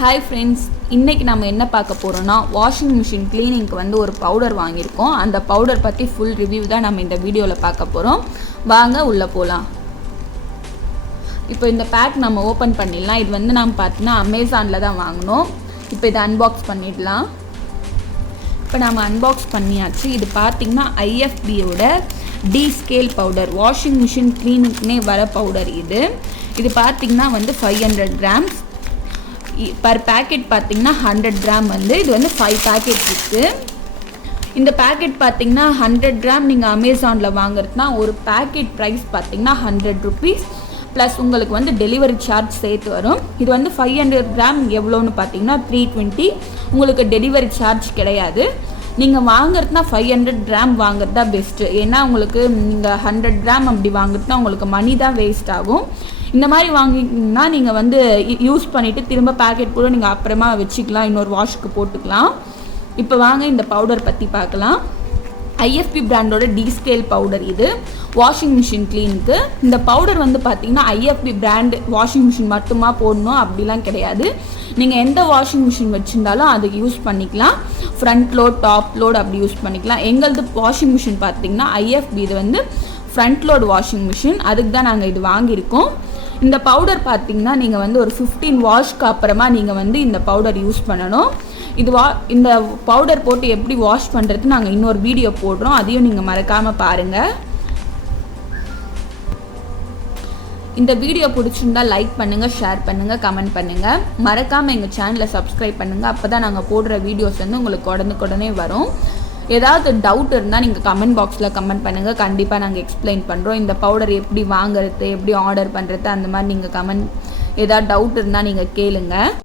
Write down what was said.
Hi friends, இன்னைக்கு நாம என்ன பார்க்க போறோம்னா வாஷிங் மிஷின் க்ளீனிங்க்கு வந்து ஒரு பவுடர் வாங்கியிருக்கோம். அந்த பவுடர் பத்தி ஃபுல் ரிவ்யூ தான் நம்ம இந்த வீடியோல பார்க்க போறோம். வாங்க உள்ள போலாம். இப்போ இந்த பேக் நம்ம ஓபன் பண்ணிடலாம். இது வந்து நாம பார்த்தீனா அமேசான்ல தான் வாங்குனோம். இப்போ இத அன்பாக்ஸ் பண்ணிடலாம். இப்போ நாம அன்பாக்ஸ் பண்ணியாச்சு. இது பார்த்தீங்கன்னா IFB ஓட descale பவுடர், வாஷிங் மிஷின் க்ளீனிங்க்குனே வர பவுடர் இது. இது பார்த்தீங்கன்னா வந்து 500 grams. per packet பார்த்தீங்கன்னா 100 gram வந்து இது வந்து 5 packets இருக்கு. இந்த packet பார்த்தீங்கன்னா 100 gram நீங்க அமேசான்ல வாங்குறதுனா ஒரு packet price பார்த்தீங்கன்னா 100 rupees plus உங்களுக்கு வந்து டெலிவரி சார்ஜ் சேர்த்து வரும். இது வந்து 500 gram எவ்வளவுன்னு பார்த்தீங்கன்னா 320. உங்களுக்கு டெலிவரி சார்ஜ் கிடையாது. நீங்க வாங்குறதுனா 500 gram வாங்குறதா பெஸ்ட். ஏன்னா உங்களுக்கு நீங்க 100 gram அப்படி வாங்குறதுனா உங்களுக்கு மணி தான் வேஸ்ட் ஆகும். இந்த மாதிரி வாங்கினா நீங்க வந்து யூஸ் பண்ணிட்டு திரும்ப பாக்கெட் கூட நீங்க அப்புறமா வெச்சிக்கலாம், இன்னொரு வாஷ்க்கு போட்டுக்கலாம். இப்போ வாங்க இந்த பவுடர் பத்தி பார்க்கலாம். IFB பிராண்டோட descale பவுடர் இது வாஷிங் மிஷின் க்ளீனுக்கு. இந்த பவுடர் வந்து பாத்தீங்கன்னா IFB பிராண்ட் வாஷிங் மிஷின் மட்டுமா போடணும் அப்படிலாம் கிடையாது. நீங்க எந்த வாஷிங் மிஷின் வச்சிருந்தாலும் அதுக்கு யூஸ் பண்ணிக்கலாம். ஃப்ரண்ட் லோட், டாப் லோட் அப்படி யூஸ் பண்ணிக்கலாம். எங்களது வாஷிங் மிஷின் பாத்தீங்கன்னா IFB இது வந்து ஃப்ரண்ட் லோட் வாஷிங் மிஷின். அதுக்கு தான் நாங்கள் இது வாங்கியிருக்கோம். இந்த பவுடர் பார்த்தீங்கன்னா நீங்கள் வந்து ஒரு 15 வாஷ்க்கு அப்புறமா நீங்கள் வந்து இந்த பவுடர் யூஸ் பண்ணணும். இந்த பவுடர் போட்டு எப்படி வாஷ் பண்ணுறது நாங்கள் இன்னொரு வீடியோ போடுறோம், அதையும் நீங்கள் மறக்காமல் பாருங்கள். இந்த வீடியோ பிடிச்சிருந்தா லைக் பண்ணுங்கள், ஷேர் பண்ணுங்கள், கமெண்ட் பண்ணுங்கள். மறக்காமல் எங்கள் சேனலை சப்ஸ்கிரைப் பண்ணுங்கள். அப்போ தான் நாங்கள் போடுற வீடியோஸ் வந்து உங்களுக்கு உடனுக்குடனே வரும். ஏதாவது டவுட் இருந்தால் நீங்கள் கமெண்ட் பாக்ஸில் கமெண்ட் பண்ணுங்கள். கண்டிப்பாக நாங்கள் எக்ஸ்பிளைன் பண்ணுறோம். இந்த பவுடர் எப்படி வாங்குறது, எப்படி ஆர்டர் பண்ணுறது, அந்த மாதிரி நீங்கள் ஏதாவது டவுட் இருந்தால் நீங்கள் கேளுங்க.